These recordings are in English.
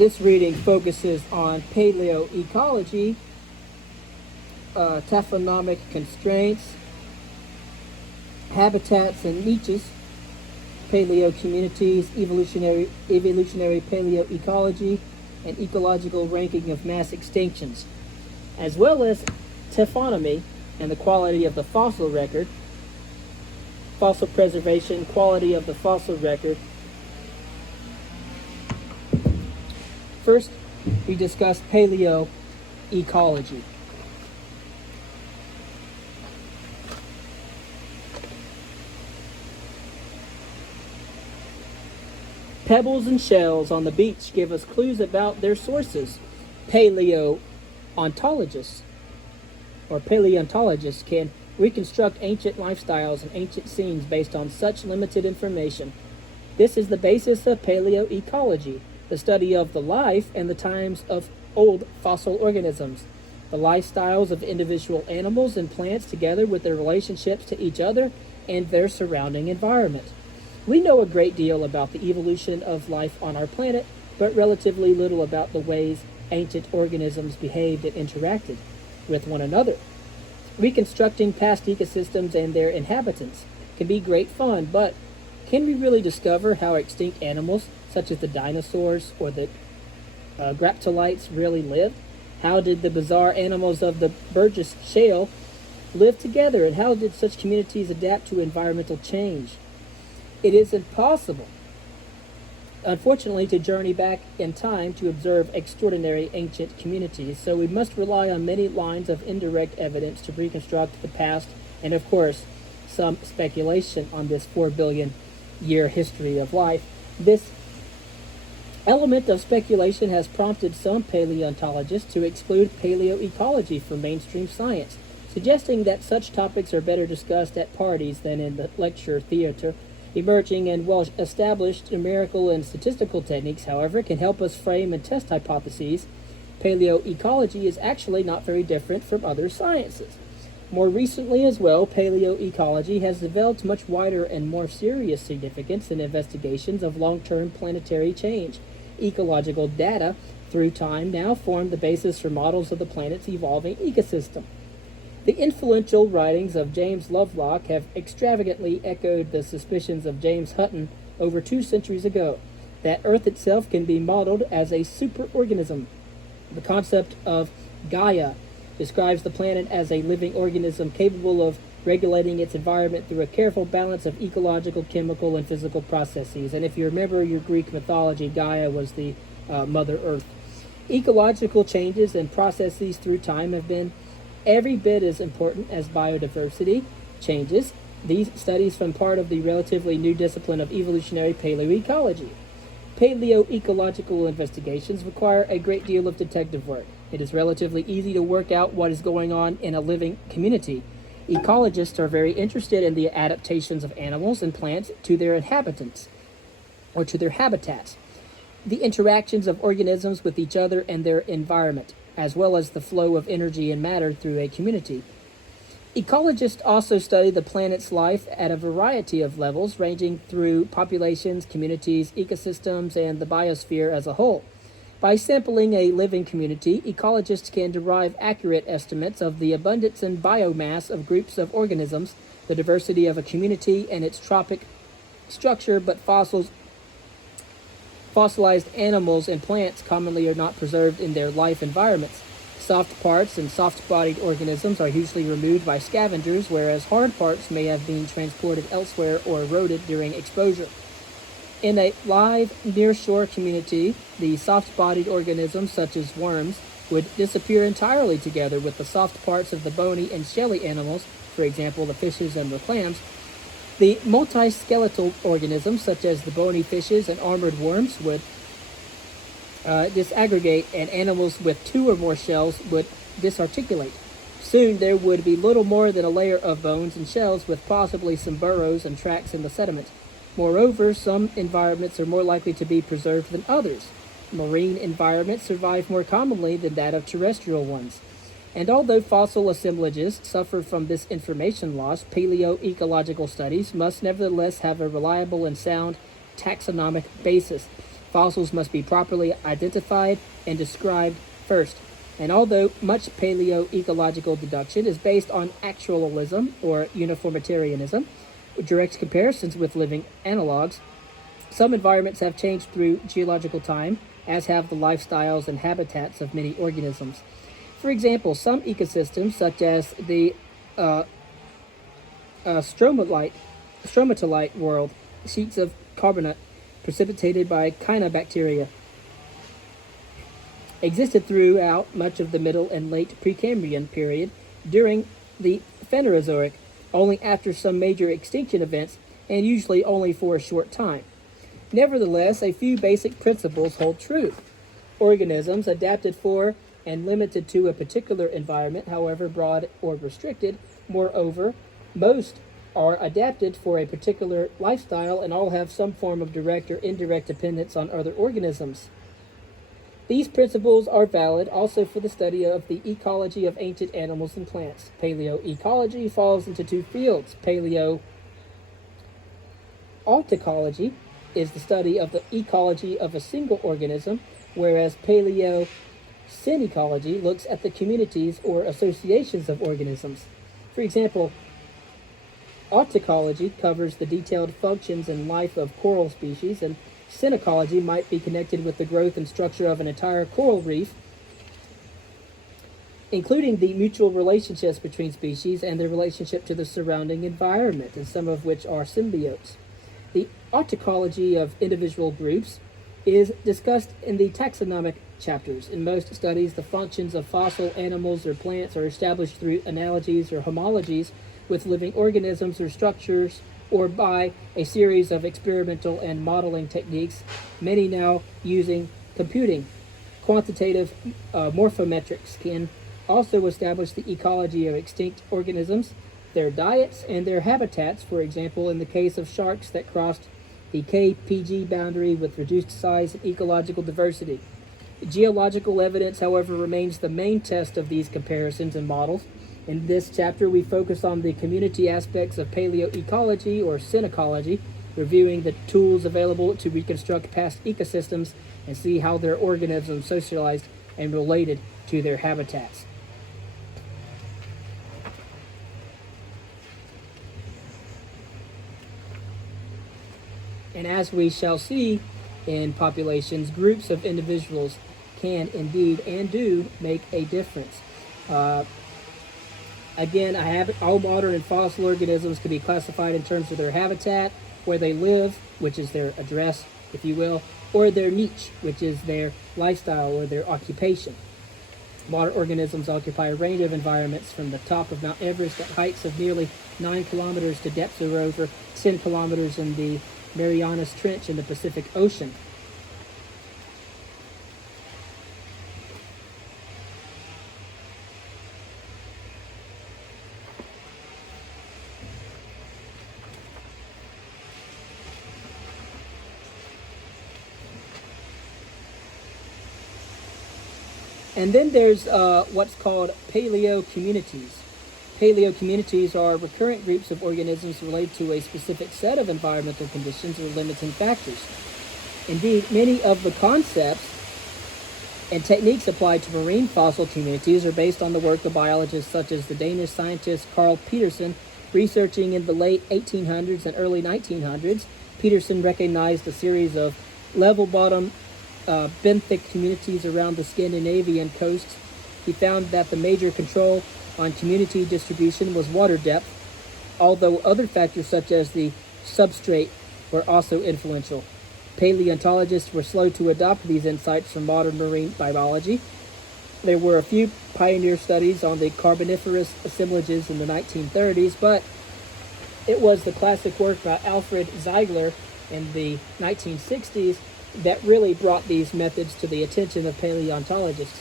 This reading focuses on paleoecology, taphonomic constraints, habitats and niches, paleo communities, evolutionary paleoecology, and ecological ranking of mass extinctions, as well as taphonomy and the quality of the fossil record, fossil preservation, quality of the fossil record. First, we discuss paleoecology. Pebbles and shells on the beach give us clues about their sources. Paleontologists can reconstruct ancient lifestyles and ancient scenes based on such limited information. This is the basis of paleoecology, the study of the life and the times of old fossil organisms, the lifestyles of individual animals and plants together with their relationships to each other and their surrounding environment. We know a great deal about the evolution of life on our planet, but relatively little about the ways ancient organisms behaved and interacted with one another. Reconstructing past ecosystems and their inhabitants can be great fun, but can we really discover how extinct animals, such as the dinosaurs or the graptolites, really lived? How did the bizarre animals of the Burgess Shale live together, and how did such communities adapt to environmental change? It is impossible, unfortunately, to journey back in time to observe extraordinary ancient communities, so we must rely on many lines of indirect evidence to reconstruct the past, and of course, some speculation on this 4 billion year history of life. This element of speculation has prompted some paleontologists to exclude paleoecology from mainstream science, suggesting that such topics are better discussed at parties than in the lecture theater. Emerging and well-established numerical and statistical techniques, however, can help us frame and test hypotheses. Paleoecology is actually not very different from other sciences. More recently as well, paleoecology has developed much wider and more serious significance in investigations of long-term planetary change. Ecological data through time now form the basis for models of the planet's evolving ecosystem. The influential writings of James Lovelock have extravagantly echoed the suspicions of James Hutton over 2 centuries ago, that Earth itself can be modeled as a superorganism. The concept of Gaia describes the planet as a living organism capable of regulating its environment through a careful balance of ecological, chemical, and physical processes. And if you remember your Greek mythology, Gaia was the Mother Earth. Ecological changes and processes through time have been every bit as important as biodiversity changes. These studies form part of the relatively new discipline of evolutionary paleoecology. Paleoecological investigations require a great deal of detective work. It is relatively easy to work out what is going on in a living community. Ecologists are very interested in the adaptations of animals and plants to their inhabitants or to their habitats, the interactions of organisms with each other and their environment, as well as the flow of energy and matter through a community. Ecologists also study the planet's life at a variety of levels, ranging through populations, communities, ecosystems, and the biosphere as a whole. By sampling a living community, ecologists can derive accurate estimates of the abundance and biomass of groups of organisms, the diversity of a community and its trophic structure, but fossilized animals and plants commonly are not preserved in their life environments. Soft parts and soft-bodied organisms are usually removed by scavengers, whereas hard parts may have been transported elsewhere or eroded during exposure. In a live nearshore community, the soft-bodied organisms, such as worms, would disappear entirely together with the soft parts of the bony and shelly animals, for example, the fishes and the clams. The multiskeletal organisms, such as the bony fishes and armored worms, would disaggregate, and animals with 2 or more shells would disarticulate. Soon there would be little more than a layer of bones and shells with possibly some burrows and tracks in the sediment. Moreover, some environments are more likely to be preserved than others. Marine environments survive more commonly than that of terrestrial ones. And although fossil assemblages suffer from this information loss, paleoecological studies must nevertheless have a reliable and sound taxonomic basis. Fossils must be properly identified and described first. And although much paleoecological deduction is based on actualism or uniformitarianism, direct comparisons with living analogs, some environments have changed through geological time, as have the lifestyles and habitats of many organisms. For example, some ecosystems, such as the stromatolite world, sheets of carbonate precipitated by cyanobacteria, existed throughout much of the Middle and Late Precambrian period during the Phanerozoic, only after some major extinction events, and usually only for a short time. Nevertheless, a few basic principles hold true. Organisms adapted for and limited to a particular environment, however broad or restricted. Moreover, most are adapted for a particular lifestyle and all have some form of direct or indirect dependence on other organisms. These principles are valid also for the study of the ecology of ancient animals and plants. Paleoecology falls into two fields. Paleontology is the study of the ecology of a single organism, whereas paleoecology looks at the communities or associations of organisms. For example, ontology covers the detailed functions and life of coral species, and synecology might be connected with the growth and structure of an entire coral reef, including the mutual relationships between species and their relationship to the surrounding environment, and some of which are symbiotes. The ontology of individual groups is discussed in the taxonomic chapters. In most studies, the functions of fossil animals or plants are established through analogies or homologies with living organisms or structures, or by a series of experimental and modeling techniques, many now using computing. Quantitative morphometrics can also establish the ecology of extinct organisms, their diets, and their habitats. For example, in the case of sharks that crossed the KPG boundary with reduced size and ecological diversity. Geological evidence, however, remains the main test of these comparisons and models. In this chapter, we focus on the community aspects of paleoecology or synecology, reviewing the tools available to reconstruct past ecosystems and see how their organisms socialized and related to their habitats. And as we shall see in populations, groups of individuals can indeed and do make a difference. Again, all modern and fossil organisms can be classified in terms of their habitat, where they live, which is their address, if you will, or their niche, which is their lifestyle or their occupation. Modern organisms occupy a range of environments, from the top of Mount Everest at heights of nearly 9 kilometers to depths of over 10 kilometers in the Marianas Trench in the Pacific Ocean. And then there's what's called paleocommunities. Paleocommunities are recurrent groups of organisms related to a specific set of environmental conditions or limiting factors. Indeed, many of the concepts and techniques applied to marine fossil communities are based on the work of biologists such as the Danish scientist Carl Petersen, researching in the late 1800s and early 1900s. Petersen recognized a series of level-bottom benthic communities around the Scandinavian coasts. He found that the major control on community distribution was water depth, although other factors such as the substrate were also influential. Paleontologists were slow to adopt these insights from modern marine biology. There were a few pioneer studies on the Carboniferous assemblages in the 1930s, but it was the classic work by Alfred Ziegler in the 1960s that really brought these methods to the attention of paleontologists.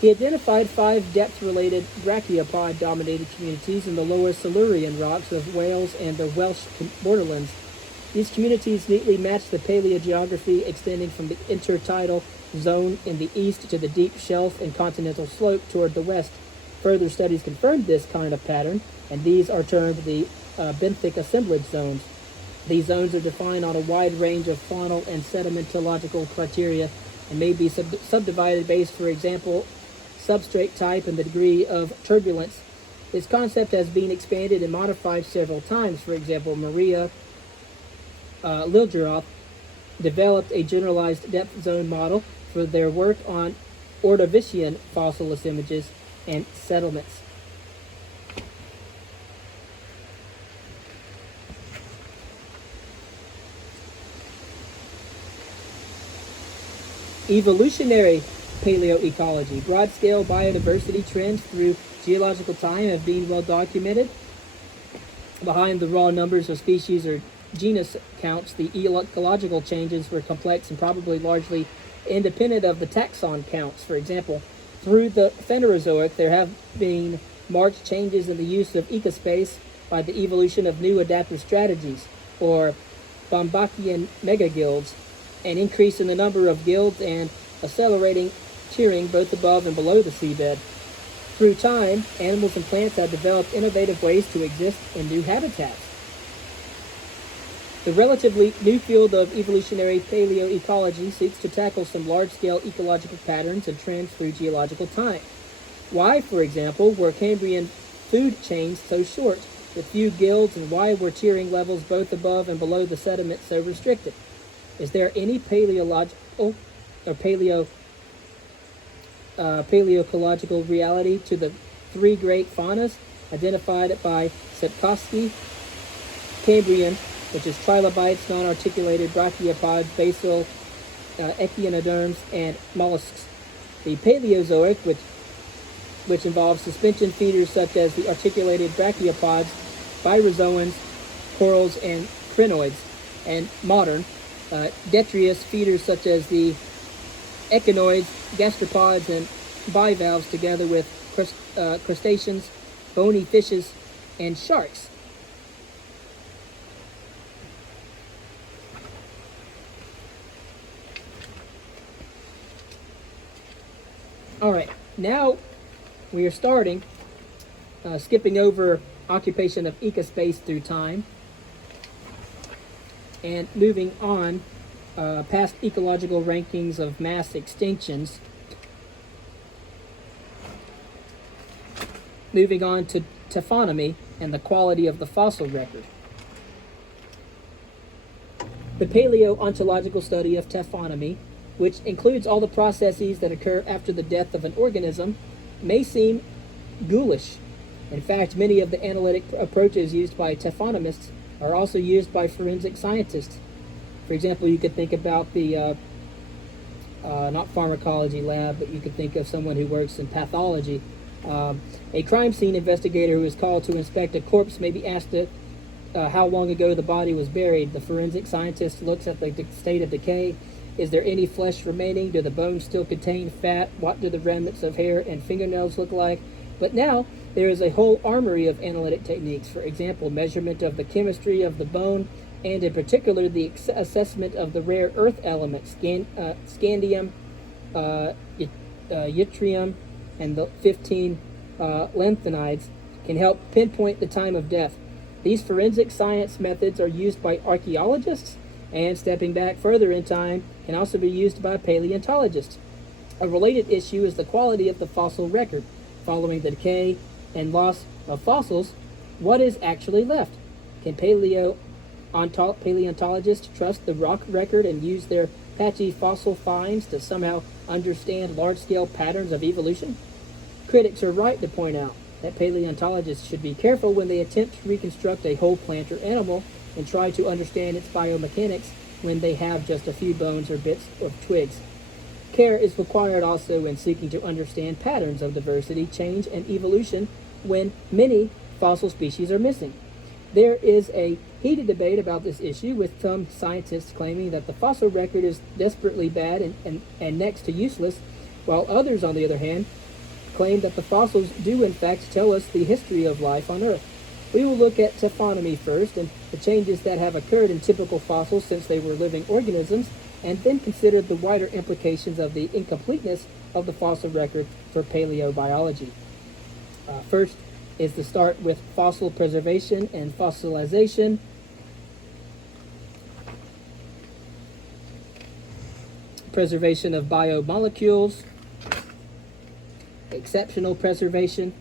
He identified 5 depth-related brachiopod-dominated communities in the lower Silurian rocks of Wales and the Welsh borderlands. These communities neatly match the paleogeography extending from the intertidal zone in the east to the deep shelf and continental slope toward the west. Further studies confirmed this kind of pattern, and these are termed the benthic assemblage zones. These zones are defined on a wide range of faunal and sedimentological criteria and may be subdivided based, for example, substrate type and the degree of turbulence. This concept has been expanded and modified several times. For example, Maria Liljeroth developed a generalized depth zone model for their work on Ordovician fossil assemblages and settlements. Evolutionary paleoecology. Broad-scale biodiversity trends through geological time have been well documented. Behind the raw numbers of species or genus counts, the ecological changes were complex and probably largely independent of the taxon counts. For example, through the Phanerozoic, there have been marked changes in the use of ecospace by the evolution of new adaptive strategies, or Bombachian megagilds, an increase in the number of gilds and accelerating tiering both above and below the seabed. Through time, animals and plants have developed innovative ways to exist in new habitats. The relatively new field of evolutionary paleoecology seeks to tackle some large-scale ecological patterns and trends through geological time. Why, for example, were Cambrian food chains so short, with few gilds, and why were tiering levels both above and below the sediment so restricted? Is there any paleoecological reality to the three great faunas identified by Sepkoski? Cambrian, which is trilobites, non-articulated brachiopods, basal echinoderms, and mollusks. The Paleozoic, which involves suspension feeders such as the articulated brachiopods, birozoans, corals, and crinoids. And modern, detritus feeders such as the echinoids, gastropods, and bivalves, together with crustaceans, bony fishes, and sharks. All right, now we are starting, skipping over occupation of ecospace through time, and moving on past ecological rankings of mass extinctions. Moving on to taphonomy and the quality of the fossil record. The paleontological study of taphonomy, which includes all the processes that occur after the death of an organism, may seem ghoulish. In fact, many of the analytic approaches used by taphonomists are also used by forensic scientists. For example, you could think about the, not pharmacology lab, but you could think of someone who works in pathology. A crime scene investigator who is called to inspect a corpse may be asked how long ago the body was buried. The forensic scientist looks at the state of decay. Is there any flesh remaining? Do the bones still contain fat? What do the remnants of hair and fingernails look like? But now there is a whole armory of analytic techniques. For example, measurement of the chemistry of the bone, and in particular the assessment of the rare earth elements, scandium, yttrium, and the 15 lanthanides, can help pinpoint the time of death. These forensic science methods are used by archaeologists, and stepping back further in time, can also be used by paleontologists. A related issue is the quality of the fossil record. Following the decay and loss of fossils, what is actually left? Can paleontologists trust the rock record and use their patchy fossil finds to somehow understand large-scale patterns of evolution? Critics are right to point out that paleontologists should be careful when they attempt to reconstruct a whole plant or animal and try to understand its biomechanics when they have just a few bones or bits of twigs. Care is required also in seeking to understand patterns of diversity, change, and evolution when many fossil species are missing. There is a heated debate about this issue, with some scientists claiming that the fossil record is desperately bad and next to useless, while others, on the other hand, claim that the fossils do in fact tell us the history of life on Earth. We will look at taphonomy first, and the changes that have occurred in typical fossils since they were living organisms, and then consider the wider implications of the incompleteness of the fossil record for paleobiology. First is to start with fossil preservation and fossilization. preservation of biomolecules, exceptional preservation,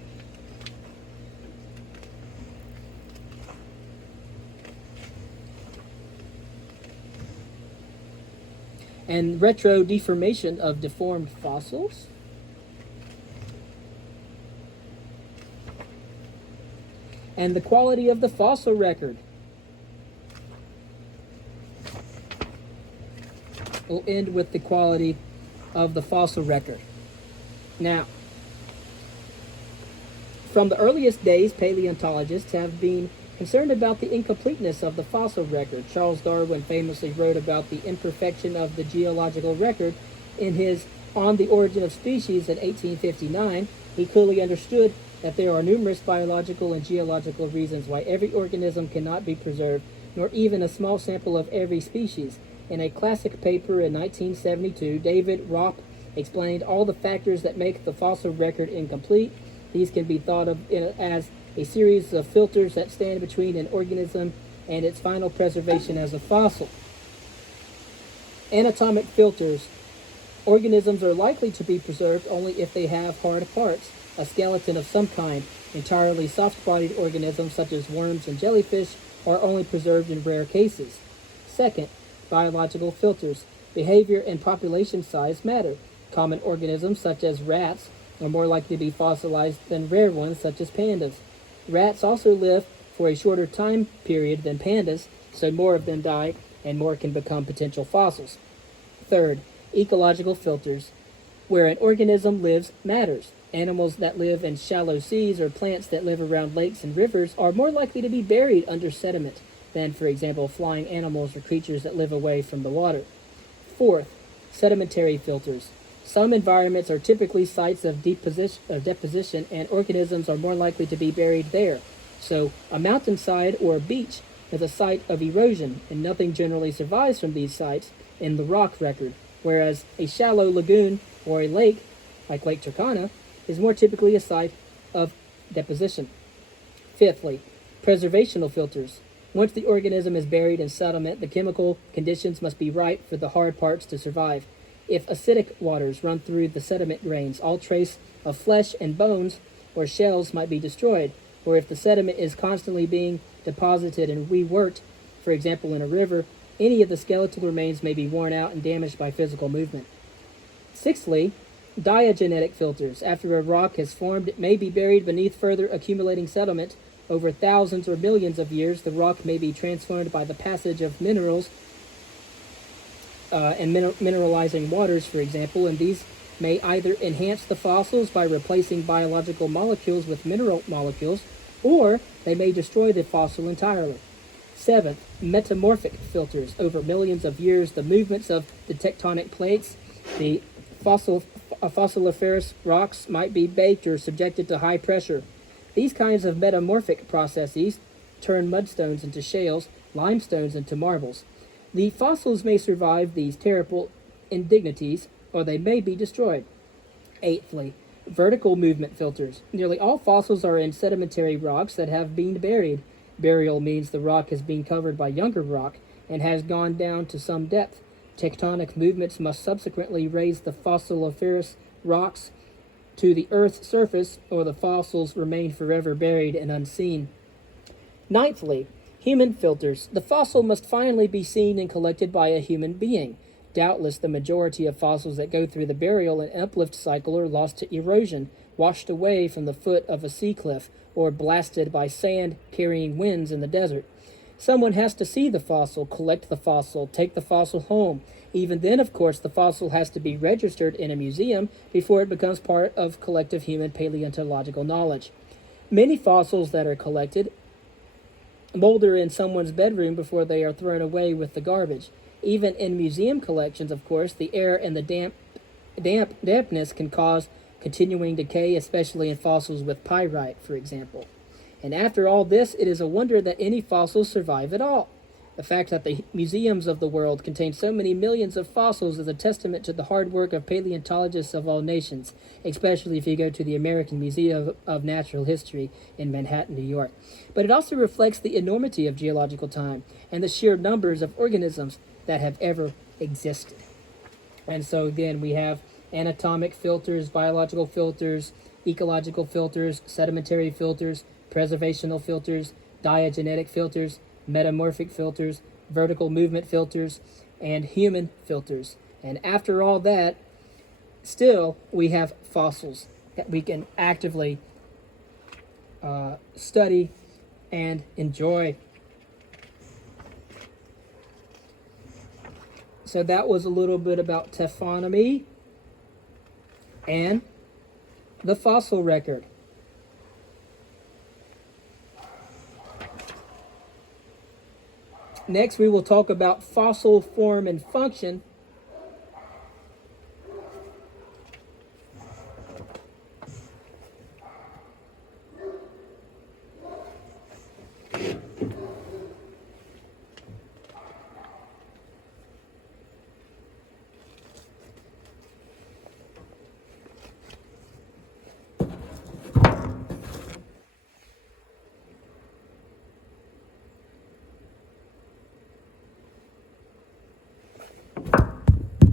and retro-deformation of deformed fossils, and the quality of the fossil record. We'll end with the quality of the fossil record. Now, from the earliest days, paleontologists have been concerned about the incompleteness of the fossil record. Charles Darwin famously wrote about the imperfection of the geological record in his On the Origin of Species in 1859. He clearly understood that there are numerous biological and geological reasons why every organism cannot be preserved, nor even a small sample of every species. In a classic paper in 1972, David Ropp explained all the factors that make the fossil record incomplete. These can be thought of as a series of filters that stand between an organism and its final preservation as a fossil. Anatomic filters. Organisms are likely to be preserved only if they have hard parts, a skeleton of some kind. Entirely soft-bodied organisms such as worms and jellyfish are only preserved in rare cases. Second, biological filters. Behavior and population size matter. Common organisms such as rats are more likely to be fossilized than rare ones such as pandas. Rats also live for a shorter time period than pandas, so more of them die and more can become potential fossils. Third, ecological filters. Where an organism lives matters. Animals that live in shallow seas or plants that live around lakes and rivers are more likely to be buried under sediment than, for example, flying animals or creatures that live away from the water. Fourth, sedimentary filters. Some environments are typically sites of deposition, and organisms are more likely to be buried there. So, a mountainside or a beach is a site of erosion, and nothing generally survives from these sites in the rock record, whereas a shallow lagoon or a lake, like Lake Turkana, is more typically a site of deposition. Fifthly, preservational filters. Once the organism is buried in sediment, the chemical conditions must be right for the hard parts to survive. If acidic waters run through the sediment grains, all trace of flesh and bones or shells might be destroyed. Or if the sediment is constantly being deposited and reworked, for example in a river, any of the skeletal remains may be worn out and damaged by physical movement. Sixthly, diagenetic filters. After a rock has formed, it may be buried beneath further accumulating sediment. Over thousands or millions of years, the rock may be transformed by the passage of minerals and mineralizing waters, for example, and these may either enhance the fossils by replacing biological molecules with mineral molecules, or they may destroy the fossil entirely. Seventh, metamorphic filters. Over millions of years, the movements of the tectonic plates, the fossiliferous rocks might be baked or subjected to high pressure. These kinds of metamorphic processes turn mudstones into shales, limestones into marbles. The fossils may survive these terrible indignities, or they may be destroyed. Eighthly, vertical movement filters. Nearly all fossils are in sedimentary rocks that have been buried. Burial means the rock has been covered by younger rock and has gone down to some depth. Tectonic movements must subsequently raise the fossiliferous rocks to the Earth's surface, or the fossils remain forever buried and unseen. Ninthly, human filters. The fossil must finally be seen and collected by a human being. Doubtless the majority of fossils that go through the burial and uplift cycle are lost to erosion, washed away from the foot of a sea cliff, or blasted by sand-carrying winds in the desert. Someone has to see the fossil, collect the fossil, take the fossil home. Even then, of course, the fossil has to be registered in a museum before it becomes part of collective human paleontological knowledge. Many fossils that are collected molder in someone's bedroom before they are thrown away with the garbage. Even in museum collections, of course, the air and the dampness can cause continuing decay, especially in fossils with pyrite, for example. And after all this, it is a wonder that any fossils survive at all. The fact that the museums of the world contain so many millions of fossils is a testament to the hard work of paleontologists of all nations, especially if you go to the American Museum of Natural History in Manhattan, New York. But it also reflects the enormity of geological time and the sheer numbers of organisms that have ever existed. And so again, we have anatomic filters, biological filters, ecological filters, sedimentary filters, preservational filters, diagenetic filters, metamorphic filters, vertical movement filters, and human filters. And after all that, still we have fossils that we can actively study and enjoy. So that was a little bit about taphonomy and the fossil record. Next, we will talk about fossil form and function